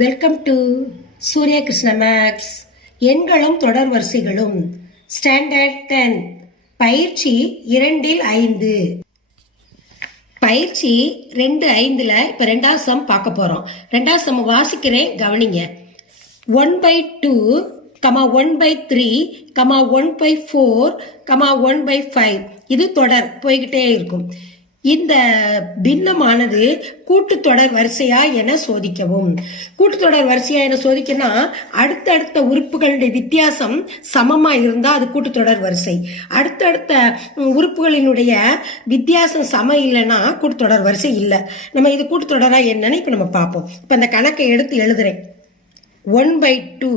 Welcome to சூரிய Krishna maths. எண்களும் தொடர் வரிசைகளும் ஸ்டாண்டர்ட் 10 பயிற்சி 2-5. பயிற்சி 2-5ல் இப்போ ரெண்டாவது சம் பார்க்க போகிறோம். ரெண்டாவது சம் வாசிக்கிறேன், கவனிங்க. 1/2, 1/3, 1/4, 1/5 இது தொடர் போய்கிட்டே இருக்கும். இந்த பின்னமானது கூட்டுத்தொடர் வரிசையா என சோதிக்கவும். கூட்டுத்தொடர் வரிசையா என சோதிக்கனா அடுத்தடுத்த உறுப்புகளுடைய வித்தியாசம் சமமா இருந்தா அது கூட்டுத்தொடர் வரிசை. அடுத்தடுத்த உறுப்புகளினுடைய வித்தியாசம் சம இல்லைன்னா கூட்டுத்தொடர் வரிசை இல்லை. நம்ம இது கூட்டுத்தொடரா என்னன்னு இப்ப நம்ம பார்ப்போம். இப்ப அந்த கணக்கை எடுத்து எழுதுறேன். 1/2,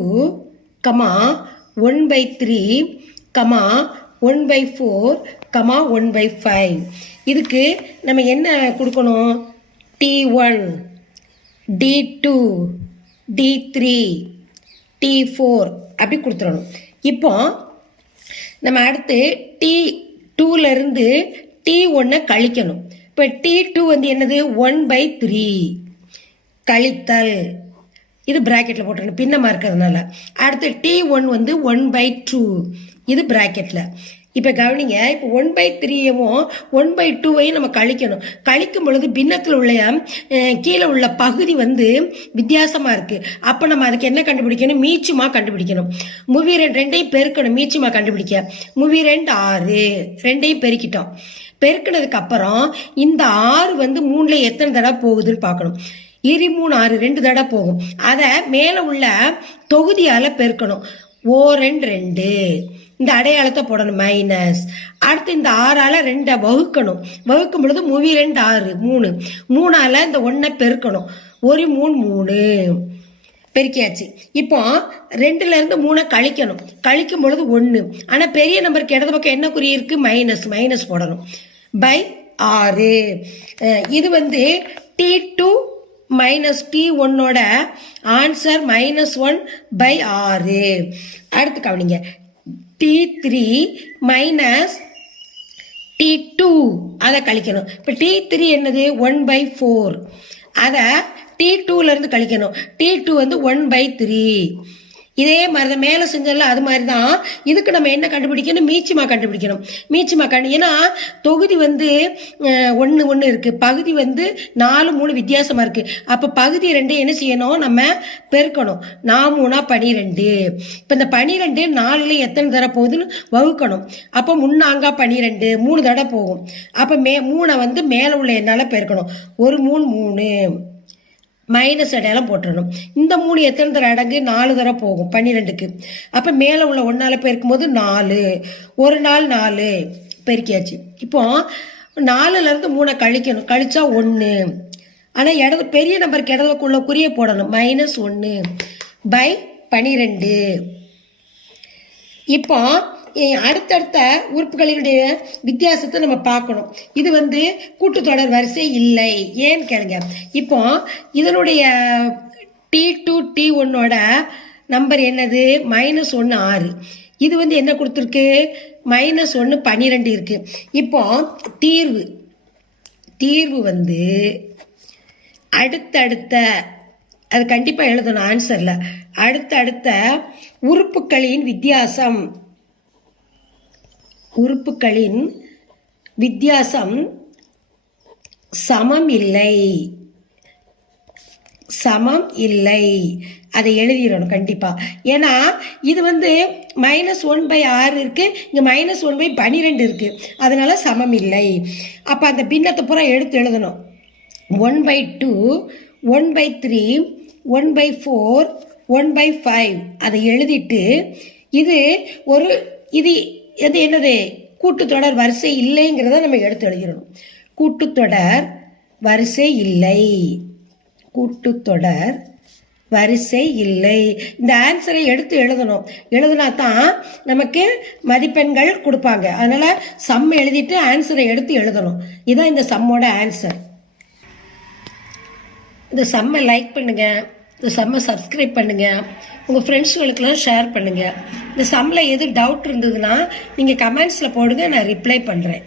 1/3, 1/4, 1/5. இதுக்கு நம்ம என்ன கொடுக்கணும்? T1, D2, D3, T4 அப்படி கொடுத்துடணும். இப்போ நம்ம அடுத்து T2லேருந்து T1 கழிக்கணும். இப்போ T2 வந்து என்னது? 1/3 கழித்தல், இது பிராக்கெட்டில் போட்டுருணும் பின்னமாக இருக்கிறதுனால. அடுத்து T1 வந்து 1/2 இது பிராக்கெட்டில். இப்போ கவனிங்க, இப்போ 1/3யவும் 1/2வையும் நம்ம கழிக்கணும். கழிக்கும் பொழுது பின்னத்தில் உள்ள கீழே உள்ள பகுதி வந்து வித்தியாசமாக இருக்குது. அப்போ நம்ம அதுக்கு என்ன கண்டுபிடிக்கணும்? மீச்சுமா கண்டுபிடிக்கணும். மூவி ரெண்டையும் பெருக்கணும். மீச்சுமா கண்டுபிடிக்க மூவி 2 6 ரெண்டையும் பெருக்கிட்டோம். பெருக்கினதுக்கு அப்புறம் இந்த 6 வந்து 3ல எத்தனை தடவை போகுதுன்னு பார்க்கணும். 3 6 2 தடவை போகும். அதை மேலே உள்ள தொகுதியால் பெருக்கணும். 2 இந்த அடையாளத்தை போடணும் மைனஸ். அடுத்து இந்த 6ஆல் 2 வகுக்கணும். வகுக்கும் பொழுது மூவி 2 6 3 3ஆல் இந்த 1 பெருக்கணும். 1 3 3 பெருக்கியாச்சு. இப்போ 2லேருந்து 3 கழிக்கணும். கழிக்கும் பொழுது 1. ஆனால் பெரிய நம்பருக்கு இடது பக்கம் என்ன குறி இருக்கு? மைனஸ் போடணும். பை 6. இது வந்து T2 மைனஸ் T1ஓட ஆன்சர் -1/6. அடுத்து கவனிங்க, T3 மைனஸ் T2 அதை கழிக்கணும். இப்போ T3 என்னது? 1/4 அதை T2லேருந்து கழிக்கணும். T2 வந்து 1/3. இதே மாதிரி தான் மேலே செஞ்சதில்ல, அது மாதிரி தான் இதுக்கு நம்ம என்ன கண்டுபிடிக்கணும்? மீச்சுமா கண்டுபிடிக்கணும். மீச்சுமா ஏன்னா தொகுதி வந்து 1 1 இருக்குது, பகுதி வந்து 4 3 வித்தியாசமாக இருக்குது. அப்போ பகுதி 2 என்ன செய்யணும்? நம்ம பெருக்கணும். 4 3 12. இப்போ இந்த 12 4ல் எத்தனை தடவை போகுதுன்னு வகுக்கணும். அப்போ 3 12 3 தடவை போகும். அப்போ 3 வந்து மேலே உள்ள என்னால் பெருக்கணும். 1 3 3 மைனஸ் அடையாளம் போட்டுடணும். இந்த 3 எத்தனை தடவை அடங்கு? 4 தடவை போகும் 12க்கு. அப்போ மேலே உள்ள 1ஆல் பெருக்கும் போது 4 1 4 4 பெருக்கியாச்சு. இப்போ 4லேருந்து 3 கழிக்கணும். கழிச்சா 1. ஆனால் இடது பெரிய நம்பருக்கு இடதுக்குள்ள குறிய போடணும். -1/12. இப்போ அடுத்தடுத்த உறுப்புகளினுடைய வித்தியாசத்தை நம்ம பார்க்கணும். இது வந்து கூட்டுத்தொடர் வரிசை இல்லை. ஏன்னு கேளுங்க. இப்போ இதனுடைய T2 T1ஓட நம்பர் என்னது? -1 6. இது வந்து என்ன கொடுத்துருக்கு? -1 12 இருக்கு. இப்போ தீர்வு வந்து அடுத்தடுத்த, அது கண்டிப்பாக எழுதணும் ஆன்சரில். அடுத்தடுத்த உறுப்புகளின் வித்தியாசம் சமம் இல்லை. அதை எழுதிடணும் கண்டிப்பா. ஏன்னா இது வந்து -1/6 இருக்கு, இங்க -1/12 இருக்கு, அதனால சமம் இல்லை. அப்ப அந்த பின்னத்தை பூரா எடுத்து எழுதணும். 1/2, 1/3, 1/4, 1/5 அதை எழுதிட்டு இது என்னது? கூட்டுத்தொடர் வரிசை இல்லைங்கிறத நம்ம எடுத்து எழுதிடணும். கூட்டுத்தொடர் வரிசை இல்லை. இந்த ஆன்சரை எடுத்து எழுதணும். எழுதுனா தான் நமக்கு மதிப்பெண்கள் கொடுப்பாங்க. அதனால சம் எழுதிட்டு ஆன்சரை எடுத்து எழுதணும். இதுதான் இந்த சம்மோட ஆன்சர். இந்த சம்மை லைக் பண்ணுங்க, இந்த சம்மை சப்ஸ்கிரைப் பண்ணுங்க, உங்கள் ஃப்ரெண்ட்ஸுகளுக்கெல்லாம் ஷேர் பண்ணுங்கள். இந்த சம்மில் எது டவுட் இருந்ததுன்னா நீங்கள் கமெண்ட்ஸில் போடுங்க, நான் ரிப்ளை பண்ணுறேன்.